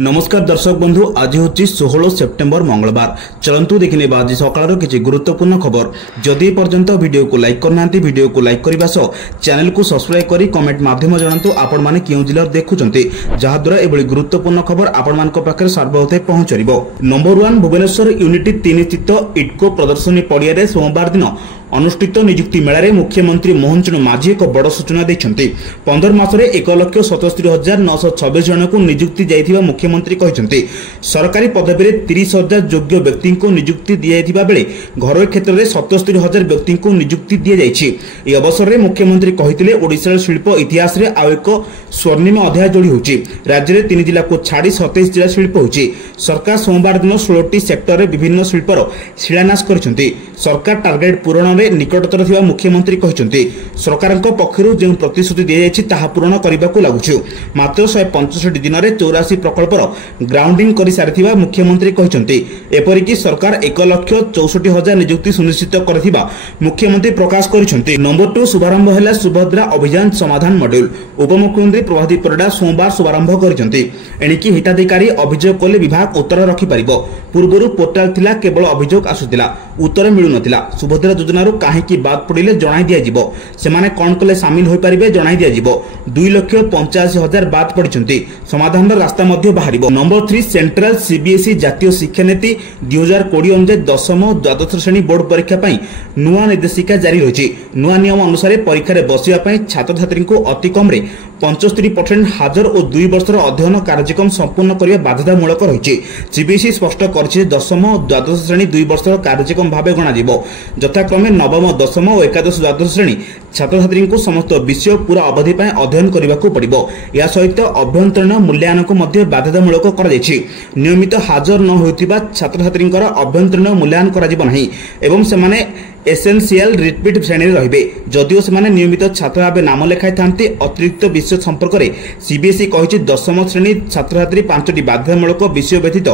नमस्कार दर्शक बंधु आज हूँ 16 सेप्टेम्बर मंगलवार। चलतु देखने आज सकाल किसी गुरुत्वपूर्ण खबर। जदि पर्यंत वीडियो को लाइक करना वीडियो को लाइक करने सह चैनल को सब्सक्राइब कर कमेंट माध्यम जनातु आपण मैंने क्यों जिले देखुंत जहाद्वारा एभली गुरुत्वपूर्ण खबर आपण मान पाखे सर्वोदय पहुंच। नंबर 1 भुवनेश्वर यूनिट 3 स्थित इटको प्रदर्शनी पड़िया सोमवार दिन अनुष्ठित नियुक्ति मेलारे मुख्यमंत्री मोहन चरण माझी एक बड़ सूचना देते। 15 मासरे 1,77,926 जन को नियुक्ति जाइथिबा मुख्यमंत्री कहते। सरकारी पदवी में 30,000 योग्य व्यक्ति को नियुक्ति दिया बेले घरोई क्षेत्र में 77,000 व्यक्ति को नियुक्ति दी जाइछि। ए अवसर में मुख्यमंत्री कहते ओडिशार शिल्प इतिहास रे आउ एक स्वर्णिम अध्याय जोड़ी होछि। राज्य में 3 जिला को छाड़ी 27 जिला शिल्प होछि। सरकार सोमवार दिन 16टी सेक्टर में विभिन्न शिल्पर शिलान्यास करिसेंति। सरकार टार्गेट पूरण निकटतर थिबा मुख्यमंत्री कहते सरकार पक्षर जो प्रतिश्रुति दी जाइछि ताहा पूरण करने लगुछु। मात्र 165 दिन में 84 प्रकल्पर ग्राउंडिंग कर सारिथिबा मुख्यमंत्री कहते। एपरिकी सरकार 1,64,000 नियुक्ति सुनिश्चित करथिबा मुख्यमंत्री प्रकाश करिसेंति। नंबर 2 शुभारंभ है सुभद्रा अभियान समाधान मॉड्यूल। उपमुख्यमंत्री प्रभाती परिडा सोमवार शुभारंभ करिसेंति। एणिकी हिताधिकारी अभियोग कले विभाग उत्तर रखिपारिबो। पूर्वरु पोर्टाल थिला केवल अभियोग आसुतिला उत्तर मिलु नथिला। सुभद्रा योजना कहीं बाद पड़े जन दिज्व से कौन कले सामिल हो पारे जन दिज्व। 2,85,000 बाद पड़ते समाधान रास्ता बाहर। नंबर 3 सेंट्रल सीबीएसई जातीय शिक्षा नीति 2020 अनुसार दशम और द्वादश श्रेणी बोर्ड परीक्षा नुआ निर्देशिका जारी रही। नुआ नियम अनुसार परीक्षा बसवाई छात्र छात्री को अति कम 75% हाजर और 2 वर्षर अध्ययन कार्यक्रम संपूर्ण करने बाध्यतामूलक रही। सीबीएसई स्पष्ट कर दशम और द्वादश श्रेणी 2 वर्षर कार्यक्रम भाव गणा यथाक्रमे नवम दशम और एकादश द्वादश श्रेणी छात्र छात्री को समस्त विषय पूरा अवधि अध्ययन करने को पड़ो। या सहित अभ्यंतरीण मूल्यांकन को बाध्यतामूलक कर नियमित हाजर न होइतिबा छात्र छात्री अभ्यंतरीण मूल्यांकन करा नहीं एवं से एसेंशियल रिपीट श्रेणी रे जदिओ से नियमित छात्र भाव नाम लिखाई था। अतिरिक्त विषय संपर्क में सीबीएसई कही दशम श्रेणी छात्र छात्री 5टी बाध्यतामूलक विषय व्यतीत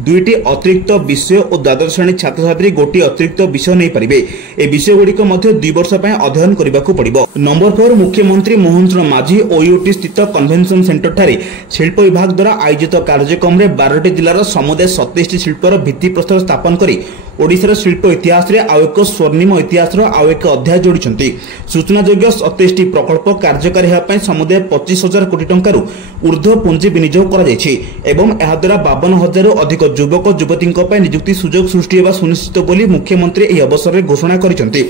2टी अतिरिक्त विषय और द्वादश श्रेणी छात्र छात्री गोटे अतिरिक्त विषय नहीं पारे। ए विषय गुड़िक 2 वर्ष अध्ययन करने को पड़ो। नंबर 4 मुख्यमंत्री मोहन चरण माझी ओयूटी स्थित कन्वेंशन सेंटर ठारे शिल्प विभाग द्वारा आयोजित कार्यक्रम में 12टी जिलार समुदाय 27टी शिल्पर भित्तिप्रस्तर स्थापन कर ओडिशार शिल्प इतिहास रे आउ एक स्वर्णिम इतिहास आउ एक अध्याय जोड़िछंती। सूचनायोग्य 27टी प्रकल्प कार्यकारी हेबाई समुदाय 25,000 कोटी टंकार ऊर्ध्व पुंजी विनियोग करा जायछि एवं एहा द्वारा 52,000 अधिक युवक युवतींक पय नियुक्ति सुजोग सृष्टि हेबा सुनिश्चित बोली मुख्यमंत्री एही अवसर रे घोषणा करिसंती।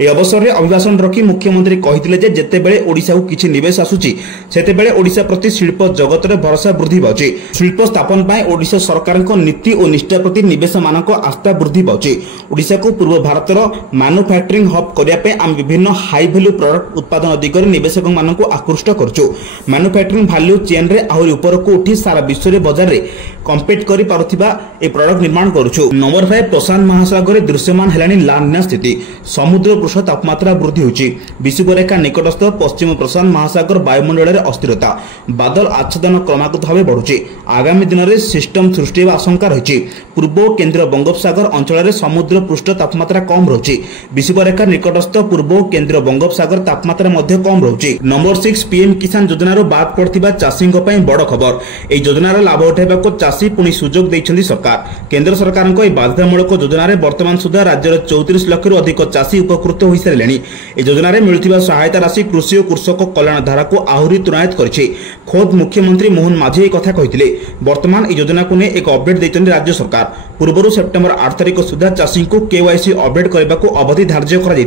ए अवसर रे अभिभाषण रखी मुख्यमंत्री कहिथिले जे जेतेबेले ओडिशा को किछि निवेश आसुछि सेतेबेले ओडिशा प्रति शिल्प जगत रे भरोसा वृद्धि पाउछि। शिल्प स्थापन पय ओडिशा सरकारक नीति और निष्ठा प्रति निवेश मानक आस्था वृद्धि ओडिशा को पूर्व भारतर मैन्युफैक्चरिंग हब करने आम विभिन्न हाई वैल्यू प्रोडक्ट उत्पादन दिगरे निवेशक मानक आकृष्ट करछु। मैन्युफैक्चरिंग वैल्यू चेन रे आहुरी ऊपर को उठी सारा विश्व रे बाजार रे कम्पीट करि पारुथिबा ए प्रोडक्ट निर्माण करूछु। नंबर 5 प्रशांत महासागर रे दृश्यमान हेलानी लानिना स्थिति। समुद्र पृष्ठ तापमात्रा वृद्धि होछि। विषुवरेखा निकटस्थ पश्चिम प्रशांत महासागर वायुमंडल रे अस्थिरता बादल आच्छादन क्रमागत भाव बढ़ुछि। आगामी दिन में सिस्टम सृष्टि आशंका रही। पूर्व केंद्र बंगोपसागर अंचल समुद्र पृष्ठ तापमात्रा कम रही। विषुवरेखा निकटस्थ पूर्व केंद्र बंगोपसागर तापमात्रा कम रही। नंबर 6 पीएम किसान योजनार बाद पड़ता चाषी बड़ खबर। यह योजनार लाभ उठाइबा चाषी पुणी सुजोग देइछन्ति सरकार। केंद्र सरकार बाध्यतामूलक योजन वर्तमान सुधा राज्यर 34 लाख अधिक चाषी उपकृत हो सारे। योजन मिलुथिबा सहायता राशि कृषि और कृषक कल्याण धारा को आहरी त्वरान्वित करिछि। खोद मुख्यमंत्री मोहन माझी कथा कहिथिले। वर्तमान यह योजना को एक अपडेट देइछन्ति राज्य सरकार। पूर्व सेप्टेम्बर 8 तारिख सुधा चाषी को केवाईसी अपडेट करने को अवधि धार्य कर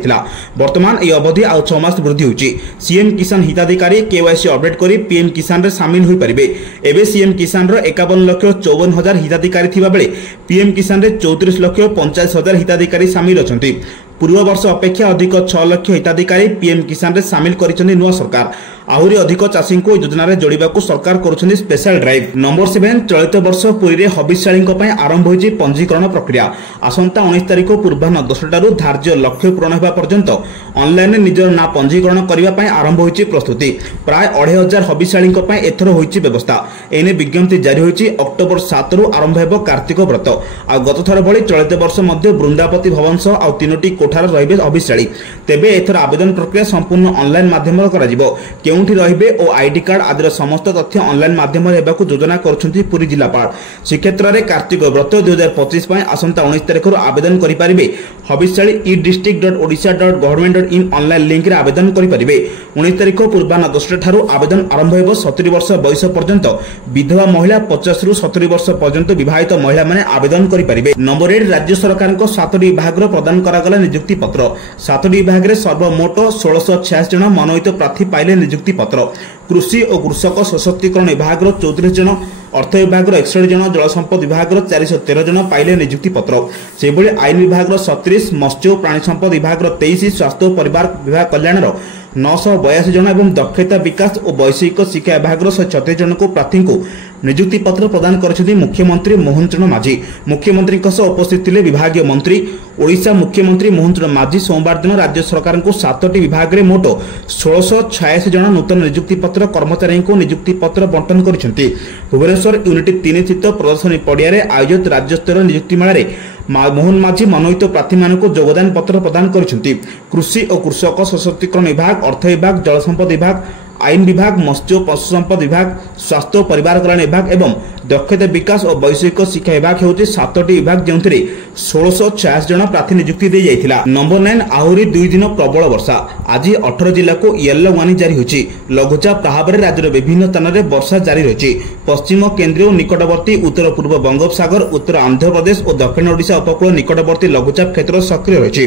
वर्तमान यह अवधि आउ 6 मास वृद्धि होछि। सीएम किसान हिताधिकारी केवाईसी अपडेट कर पीएम किसान रे सामिल हो पारिबे। एबे सीएम किसान रो 51,54,000 हिताधिकारी थिबा बेले पीएम किसान रे 34,85,000 हिताधिकारी सामिल अछंती। पूर्व वर्ष अपेक्षा अधिक 6 लाख हिताधिकारी पीएम किसान रे सामिल करिसंती नुआ सरकार। आहरी अधिक चाषी को योजना रे जोड़िबा को सरकार करुछंती स्पेशल ड्राइव। नंबर 7 चलित वर्ष पुरी रे हबिष्याळी पय आरंभ होइछि पंजीकरण प्रक्रिया। आसंता 19 तारिख पूर्वाह्न 10 टारू धार्य लक्ष्य पूरण हेबा पर्यंत ऑनलाइन निजर ना पंजीकरण करिबा पय आरंभ होइछि प्रस्तुति। प्राय 2,500 हबिष्याळी पय एथर होइछि व्यवस्था। एने विज्ञप्ति जारी होइछि। अक्टोबर 7 रु आरंभ हेबो कार्तिक व्रत। आ गत थर भली चलित वर्ष मध्ये बृंदापति भवन सह आ 3टी जोठार रहिबे हबिष्याली तेबे एथर आवेदन प्रक्रिया संपूर्ण ऑनलाइन माध्यम कराजिबो केउंठी रहिबे ओ आईडी कार्ड आदिर समस्त तथ्य ऑनलाइन माध्यम हेबाकू योजना करछन्ती पुरी जिलापाल से क्षेत्र में कार्तिक व्रत 2025 पई आसंता 19 तारिख आवेदन करि परिबे हबिष्याली e-district.odisha.government.in ऑनलाइन लिंक रे आवेदन करि परिबे 19 तारिख पूर्वाह्न 10 ठारू आवेदन आरंभ हेबो 70 वर्ष बयस पर्यंत विधवा महिला 50 रु 70 वर्ष पर्यंत विवाहित महिला माने आवेदन करि परिबे। नंबर 8 राज्य सरकार को 7टी विभाग रो प्रदान करागला नियुक्ति पत्र 7टी विभाग रे सर्वमोट 1686 जन मनोनीत प्रार्थी पाइले नियुक्ति पत्र कृषि और कृषक सशक्तिकरण विभाग रो 34 जन अर्थ विभाग रो 61 जन जल संपद विभाग रो 413 जन पाइले नियुक्ति पत्र से भली आईन विभाग रो 37 मत्स्य और प्राणी संपद विभाग रो 23 स्वास्थ्य और परिवार विभाग कल्याण रो 982 जन एवं दक्षता विकास और वैषयिक शिक्षा विभाग रो 136 जन को प्रार्थी को नियुक्ति पत्र प्रदान करछथि मुख्यमंत्री मोहन चरण माझी। मुख्यमंत्री उपस्थित थिले विभागीय मंत्री ओडिशा मुख्यमंत्री मोहन चरण माझी सोमवार दिन राज्य सरकार को 7टी विभाग रे मोट 1686 जन नूतन नियुक्ति पत्र कर्मचारी को नियुक्ति पत्र बंटन करिसेंती। भुवनेश्वर यूनिट 3 स्थित प्रदर्शनी पड़िया रे आयोजित राज्य स्तरीय नियुक्ति मेला रे मोहन माझी मनोनीत प्रार्थी मानक योगदान पत्र प्रदान करिसेंती। कृषि और कृषक सशक्तिकरण विभाग अर्थ विभाग जल संपद विभाग आईन विभाग मत्स्य पशु संपद विभाग स्वास्थ्य और परिवार कल्याण विभाग एवं दक्षता विकास और वैषयिक शिक्षा विभाग होउछि 7टी विभाग जेउथिरे 1686 जन प्रार्थी नियुक्ति दे जाइथिला। नंबर 9 आहुरी 2 दिन प्रबल वर्षा आज 18 जिला को येलो वार्निंग जारी होछि। लघुचाप प्रभाव रे राज्यर विभिन्न स्थान रे वर्षा जारी रहिछि। पश्चिम केंद्रीय निकटवर्ती उत्तर पूर्व बंगोपसागर उत्तर आंध्र प्रदेश और दक्षिण ओडिशा उपकूल निकटवर्ती लघुचाप क्षेत्र सक्रिय रहिछि।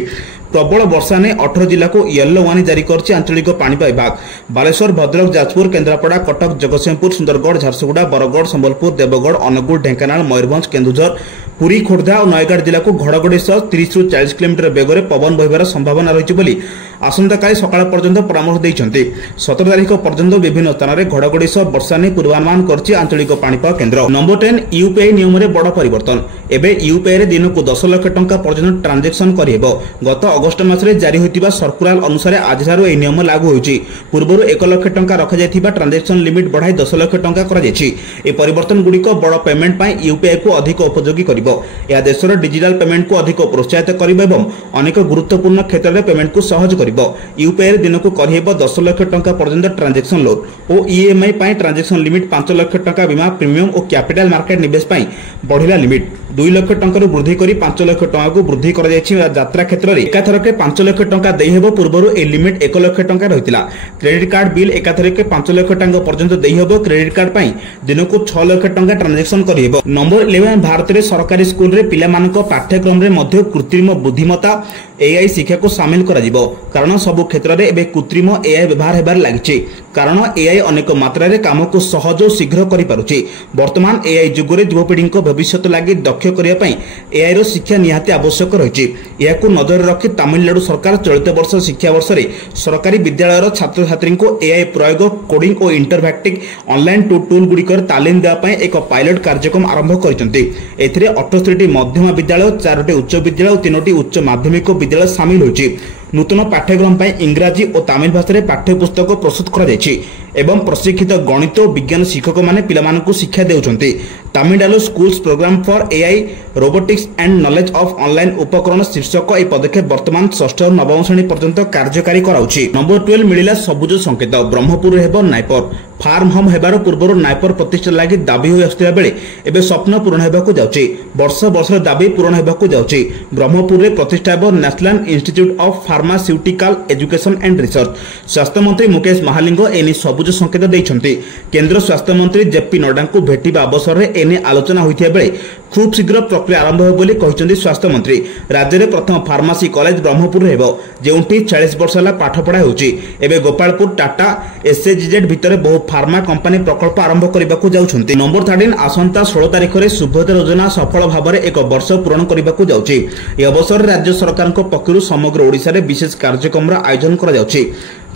प्रबल वर्षा ने 18 जिला को येलो वार्निंग जारी करछि आंचलिक पाणीपाग विभाग। बालेश्वर भद्रक जाजपुर केन्द्रापड़ा कटक जगतसिंहपुर सुंदरगढ़ झारसुगुड़ा बरगढ़ संबलपुर देवगढ़ अनुगुल ढेंकानाल मयूरभंज केन्दुझर पुरी खोर्धा और नयगढ़ जिला को घड़घड़ी सह 30 रु 40 किलोमीटर बेगर पवन बहिबार संभावना रही बोली आसंताकाली सकाळ पर्यंत परामर्श दैछन्ति। 17 तारिख पर्यंत विभिन्न स्थान में घड़घड़ी सह वर्षा नहीं पूर्वानुमान करछि आंचलिक पाणीपाग केन्द्र। नंबर 10 यूपीआई नियम में बड़ परिवर्तन एबे यूपीआई रे दिन को 10 लाख टंका पर्यंत ट्रांजेक्शन करिहेबो। गत अगस्त मासरे जारी होइतिबा सर्कुलर अनुसार आजठारु एही नियम लागू होइछि। पूर्वरु 1 लाख टंका रखा जाइतिबा ट्रांजेक्शन लिमिट बढ़ाई 10 लाख टंका करा जाइछि। ए परिवर्तन गुडिक बड़ पेमेंट पई यूपीआई को अधिक उपयोगी करिवो। या देशर डिजिटल पेमेंट को अधिक प्रोत्साहित करिवो एवं अनेक गुरुत्वपूर्ण क्षेत्र में पेमेंट को सहज करिवो। यूपीआई रे दिन को करिहेबो 10 लाख टंका पर्यंत ट्रांजेक्शन लोन और ईएमआई पई ट्रांजेक्शन लिमिट 5 लाख टंका बीमा प्रीमियम और कैपिटल मार्केट निवेश पई बढ़िला लिमिट 2 लाख टंका वृद्धि करी 5 लाख टंका को वृद्धि करा जायछि। यात्रा क्षेत्र में एकाथरके 5 लाख टंका देई हेबो। पूर्वरु ए लिमिट 1 लाख टंका रहितिला। क्रेडिट कार्ड बिल एकाथरके 5 लाख टंका पर्यंत देई हेबो। क्रेडिट कार्ड पई दिन को 6 लाख टंका ट्रांजेक्शन करि हेबो। नंबर 11 भारत रे सरकारी स्कूल रे पिलामानक पाठ्यक्रम रे मध्य कृत्रिम बुद्धिमत्ता एआई शिक्षा को शामिल करा जिवो। कारण सब क्षेत्र में एबे कृत्रिम एआई व्यवहार हेबार लागिछि। कारण एआई अनेक मात्रा रे काम को सहज और शीघ्र करि पारुछि। वर्तमान एआई युग रे युवपीढ़ी को भविष्य लगी दक्ष करिया पई एआई रो शिक्षा निहाती आवश्यक रहिछि। याकू नजर रखि तमिलनाडु सरकार चलित वर्ष शिक्षा वर्ष रे सरकारी विद्यालय रो छात्र छात्री को एआई प्रयोग कोडिंग और इंटरैक्टिव ऑनलाइन टूल गुडिकर तालीम देवा पई एक पायलट कार्यक्रम आरंभ करिसंती। एथिरे 68टी मध्यम विद्यालय 4टी उच्च विद्यालय और 3टी उच्च माध्यमिक विद्यालय शामिल होइछि। नूतन पाठ्यक्रम पर इंग्राजी और तमिल भाषा पाठ्यपुस्तक प्रस्तुत करा जायछि एवं प्रशिक्षित गणित और विज्ञान शिक्षक माने पिलामानकु शिक्षा देउछन्ति। Tamil Nadu schools program for AI robotics and knowledge of online उपकरण शीर्षक ए पदक्षेप वर्तमान 6ठ और 9म श्रेणी पर्यंत कार्यकारी कराउछि। नंबर 12 मिलिला सबुज संकेत ब्रह्मपुर हेबो नाइपर फार्म होम हेबार पूर्व नाइपर प्रतिष्ठा लागि दाबी होई आसुथिबा बेले एबे स्वप्न पूर्ण हेबाकु जाउछि। वर्ष दाबी पूर्ण हेबाकु जाउछि। ब्रह्मपुर रे प्रतिष्ठा हेबो national institute of pharmaceutical education and research. स्वास्थ्य मंत्री मुकेश महालिंग एने सबुज संकेत दैछन्ति। केंद्र स्वास्थ्य मंत्री जेपी नड्डा को भेटिबा अवसर रे एने आलोचना होइथिबा बेले खूब शीघ्र प्रक्रिया आरंभ हो बोली कहिसंति स्वास्थ्य मंत्री। राज्य रे प्रथम फार्मेसी कॉलेज ब्रह्मपुर हेबो जेउंठी 40 वर्ष होला पाठ पढा होउछि। एबे गोपालपुर टाटा एसएजीजेड भितरे बहु फार्मा कंपनी प्रकल्प आरंभ करबाकू जाउछन्ति। नंबर 13 आसंता 16 तारिख रे सुभद्रा योजना सफल भाबरे एक वर्ष पूर्ण करबाकू जाउछि। ए अवसर राज्य सरकारक पक्षरु समग्र ओडिसा रे विशेष कार्यक्रम आयोजन करा जाउछि।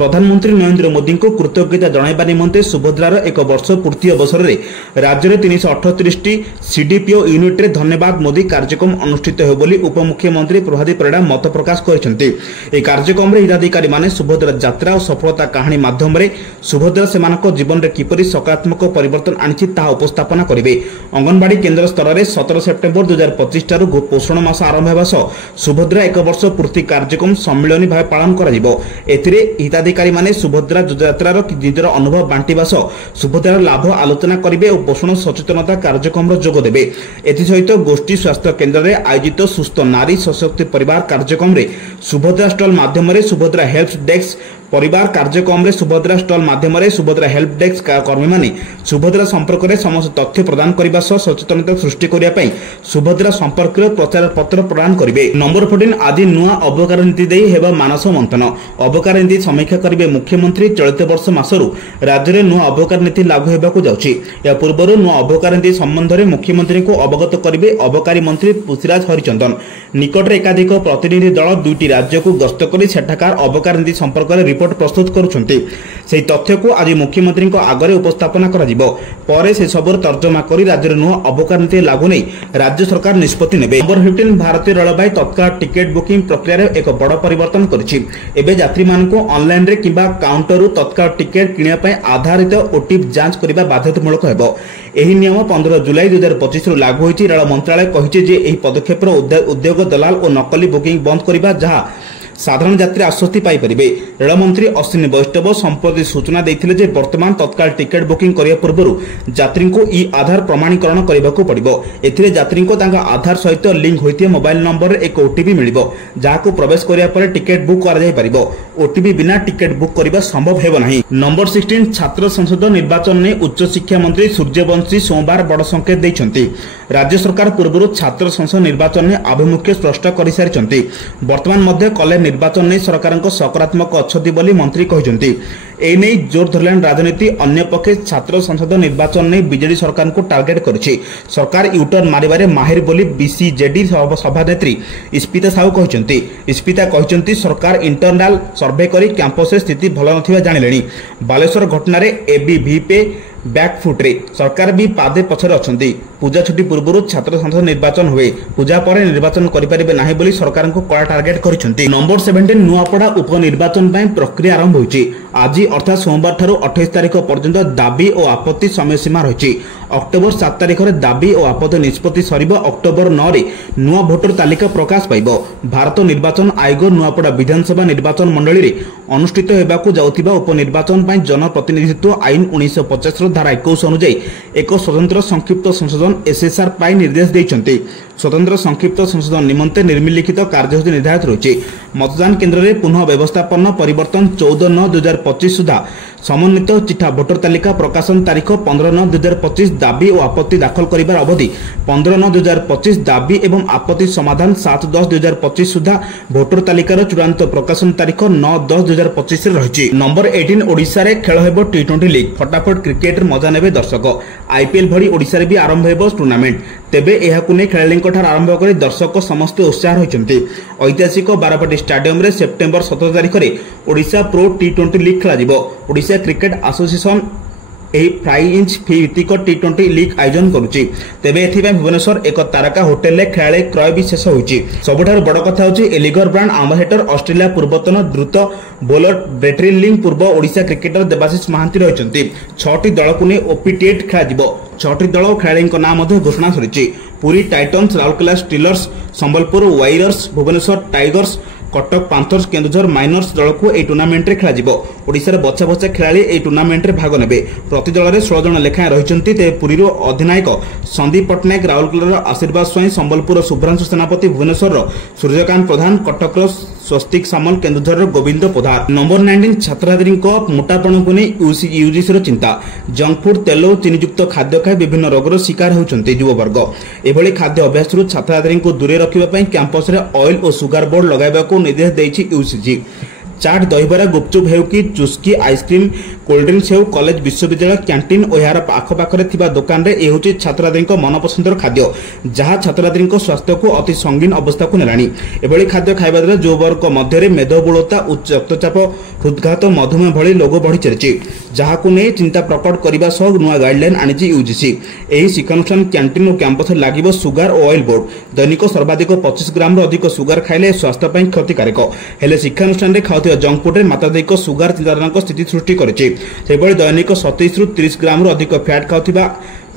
प्रधानमंत्री नरेंद्र मोदी को कृतज्ञता जणाइबा निमंते सुभद्रार एक वर्ष पूर्ति अवसर में राज्य में 338 सीडीपीओ यूनिट रे धन्यवाद मोदी कार्यक्रम अनुष्ठित हो बोली उपमुख्यमंत्री प्रभादी परिडा मत प्रकाश करछन्ते। ए कार्यक्रम रे हिताधिकारी माने सुभद्रा यात्रा और सफलता कहानी माध्यम रे सुभद्रा सेमानक जीवन रे किपरि सकारात्मक परिवर्तन आनिछि ताहा उपस्थापना करिवे। अंगनवाड़ी केन्द्र स्तर में 17 सेप्टेम्बर 2025 ठारू पोषण मास आरंभ हेबा सह सुभद्रा एक वर्ष पूर्ति कार्यक्रम सम्मिलनी भाव पालन करा। एथिरे हिताधिकारी माने सुभद्रा यात्रार निजर अनुभव बांटिबा सह सुभद्रार लाभ आलोचना करिवे और पोषण सचेतनता कार्यक्रम जोग देबे। एथिसहित गोष्ठी स्वास्थ्य केन्द्र में आयोजित सुस्थ नारी सशक्त परिवार कार्यक्रम रे सुभद्रा स्टॉल माध्यम रे सुभद्रा हेल्प डेस्क परिवार कार्यक्रम रे सुभद्रा स्टॉल माध्यम रे सुभद्रा हेल्प डेस्क कर्मी माने सुभद्रा संपर्क में समस्त तथ्य प्रदान करने सह सचेतनता सृष्टि करने सुभद्रा संपर्क प्रचार पत्र प्रदान करेंगे। नंबर 14 आदि नुआ अबकार नीति दे हेबा मानस मंथन अबकार नीति समीक्षा करेंगे मुख्यमंत्री। चलित वर्ष मासरू राज्य में नुआ अबकार नीति लागू होगा जाउछि। या पूर्व नुआ अबकार नीति संबंध में मुख्यमंत्री को अवगत करेंगे अबकारी मंत्री पुष्पराज हरिचंदन। निकट एकाधिक प्रतिनिधि दल 2टी राज्य को गस्त कर सेठाकार अबकार नीति संपर्क में रिपोर्ट प्रस्तुत करुछन्ति। सेही तथ्य को आज मुख्यमंत्री आगे उपस्थापना कराजिबो। परे से सबर तर्जमा करी राज्य नुआ अबकार नीति लागू नहीं राज्य सरकार निष्पत्ति नेबे। नंबर 15 भारतीय रेलवे तत्काल टिकेट बुकिंग प्रक्रिया एक बड़ परिवर्तन करिछि। एबे यात्री मानको ऑनलाइन रे किबा काउंटर तत्काल टिकेट किनिया पय आधारित ओटीपी जांच करिबा बाध्यतामूलक हेबो। एही नियम 15 जुलाई 2025 रु लागू होइछि। रेल मंत्रालय कहिछि जे एही पदक्षेप उद्योग दलाल और नकली बुकिंग बंद करिबा जहा साधारण यात्री आश्वस्ति पाई परिबे। रेल मंत्री अश्विनी वैष्णव संप्रति सूचना देथिले जे वर्तमान तत्काल टिकेट बुकिंग करिया पूर्वरु यात्री को ई आधार प्रमाणीकरण करबाको पड़िबो। एथिरे यात्री को तांका आधार सहित लिंक होइते मोबाइल नंबर रे एक ओटीपी मिलिबो जाहाको प्रवेश करिया परे टिकेट बुक करा जाय परिबो। ओटीपी बिना टिकेट बुक करिबा संभव हेबो नाही। नंबर 16 छात्र संसद निर्वाचन ने उच्च शिक्षा मंत्री सूर्यवंशी सोमवार बड़ संकेत दैछन्ति। राज्य सरकार पूर्वरु छात्र संसद निर्वाचन ने आभिमुख्य स्पष्ट करि सारिछन्ति। वर्तमान मध्ये कॉलेज निर्वाचन नहीं सरकार सकारात्मक अच्छी बोली मंत्री कहते। एने जोर धरलान राजनीति। अन्य पक्षे छात्र संसद निर्वाचन नहीं बीजेडी सरकार को टार्गेट करिछि। सरकार यूटर्न मारिबारे माहिर बोली बीसीजेडी सभानेत्री स्पिता साहू कहते। स्पिता कहते सरकार इंटरनाल सर्वे करी कैंपस स्थिति भल नथिबा जानिलेनी। बालेश्वर घटना एबीवीपी बैकफुट रे सरकार भी पादे पछरे अछंती। पूजा छुट्टी पूर्व छात्र संसद निर्वाचन हुए पूजा पर निर्वाचन करिपारिबे नाही बोली सरकार को कड़ा टार्गेट करिसंती। नंबर 17 नुआपड़ा उपनिर्वाचन पय प्रक्रिया आरंभ होइछि। आज अर्थात सोमवार ठारू 28 तारिख पर्यंत दाबी और आपत्ति समय सीमा रहिछि। अक्टोबर 7 तारिख रे दाबी और आपत्ति निष्पत्ति सरिबो। अक्टोबर 9 रे नुआ भोटर तालिका प्रकाश पाइबो। भारत निर्वाचन आयोग नुआपड़ा विधानसभा निर्वाचन मंडली रे अनुष्ठित हेबाकू जाउथिबा उपनिर्वाचन पय जनप्रतिनिधित्व आईन 1950 धारा 21 अनुसार एक स्वतंत्र संक्षिप्त संशोधन एसएसआर पाई निर्देश देइछन्ति। स्वतंत्र संक्षिप्त संशोधन निमंते निर्मिलिखित कार्यसूची निर्धारित रहिछि। मतदान केन्द्र रे पुनः व्यवस्थापन परिवर्तन 14/9/2025 सुधा समन्वित चिठा भोटर तालिका प्रकाशन तारीख 15/9/2025 दाबी और आपत्ति दाखल करिबार अवधि 15/9/2025 दाबी एवं आपत्ति समाधान 7/10/2025 सुधा भोटर तालिकार चूड़ांत प्रकाशन तारीख 9/10/2025 रहिछि। नंबर 18 ओडिशा रे खेल हेबो टी20 लीग। फटाफट क्रिकेट मजा नेबे दर्शक। आईपीएल भरी ओडिशा रे भी आरंभ हेबो टूर्नामेंट। तेबे एहाकु नै खेलाड़ीक ठार आरंभ करी दर्शक समस्त उत्साह रहिसंती। ऐतिहासिक बारवाटी स्टेडियम रे सेप्टेम्बर 17 तारिख रे ओडिशा प्रो टी20 लीग खेला जिवो। ओडिशा क्रिकेट एसोसिएशन एही फ्राइंज भित्तिक टी20 लीग आयोजन करुछि। तेबे एथिबा भुवनेश्वर एक तारका होटेल रे खेलाड़ी क्रय भी शेष होइछि। सबुठार बड़ कथा होछि एलिगर ब्रांड आम्बासेडर ऑस्ट्रेलिया पूर्वतन द्रुत बोलर ब्रेटरिन लिंग पूर्व ओडिशा क्रिकेटर देवाशीष महांती रहिसंती। 6टी दल को ने ओपी8 खेला जिवो। 6टी दल और खेलाड़ी नाम घोषणा सरिछि। Puri titans, Rourkela steelers, Sambalpur warriors, Bhubaneswar tigers, Cuttack panthers, Keonjhar miners दल को यह टूर्नामेंट रे खेला जिवो। ओडिशा रे बछा बछा खेलाड़ी यह टूर्नामेंट रे भाग नेबे। प्रति दल रे 16 जन लेखाएं रहिसंती। ते पुरीरो अधिनायक संदीप पटनायक, राउरकेला आशीर्वाद स्वाई, संबलपुर शुभ्रांशु सेनापति, भुवनेश्वर सूर्यकांत प्रधान, कटक स्वस्तिक सामल, केन्दुझर गोविंद पोधार। नंबर 19 छात्रछात्री मोटापण को नहीं यूजीसी चिंता। जंक फुड, तेल और चीनीयुक्त खाद्य खाई विभिन्न रोगर शिकार होउछंती युववर्ग। एभली खाद्य अभ्यास छात्रछात्री को दूरे रखिबा पई कैंपस रे ऑयल और सुगर बोर्ड लगाइबा को निर्देश देइछि यूजीसी। चाट दहीबरा गुपचुप हेउ कि चुस्की आइसक्रीम कोल्ड ड्रिंक्स हेउ कॉलेज विश्वविद्यालय कैंटीन और यार आखपाखे थिबा दुकान रे ए होची छात्रादी मनपसंदर खाद्य जहाँ छात्रादी स्वास्थ्य को अति संगीन अवस्था को नेलानी। एभली खाद्य खाइबा द्वारा जो वर्ग मध्य मेदबहुलता उच्च रक्तचाप हृदघात मधुमेह भली रोग बढ़ी चली जहां नहीं चिंता प्रकट करने सह नुआ गाइडलाइन आनी यूजीसी। यही शिक्षानुष्ठान कैंटीन और कैंपस लगे सुगार और ऑयल बोर्ड दैनिक सर्वाधिक 25 ग्राम अधिक सुगार खाइले स्वास्थ्य क्षतिकारक हेले शिक्षानुष्ठान में खाऊा जंक फुड मात्राधिक सुगार चिंताधारक स्थिति सृष्टि कर दैनिक 27 रु 30 ग्राम अधिक फैट खाऊा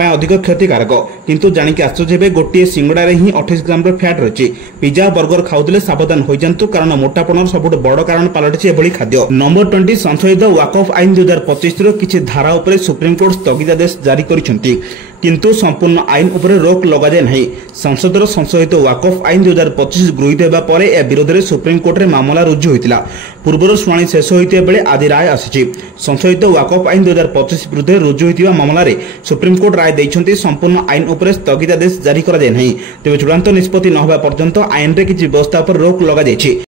अधिक क्षतिकारक किंतु जानिक आश्चर्य हे गोटे सिंगड़ा रे ही 28 ग्राम फैट रही। पिज्जा बर्गर खाऊले सावधान हो जातु कारण मोटापण सबुठ बड़ कारण पलटि एभली खाद्य। नंबर 20 संशोधित वाकफ आईन 2025 किछि धारा उपरे सुप्रीमकोर्ट स्थगितादेश जारी करिसेंति किंतु संपूर्ण आईन उपरे रोक लगा जाय नहीं। संसदर संशोधित वाकफ आईन 2025 गृहीत हेबा परे ए विरोध में सुप्रीमकोर्ट रे मामला रुजु होइतिला। पूर्वर शुणाणी शेष होइते बेले आदि राय आसीछि। संशोधित वाकफ आईन 2025 विरुद्ध रुजु होइतिबा मामला रे सुप्रीमकोर्ट राय दैछन्ति संपूर्ण आईन उपरे स्थगितादेश जारी करा जाय नहीं। तेबे चूड़ांत निष्पत्ति न होबा पर्यंत आईन रे किछि व्यवस्था पर रोक लगा जायछि।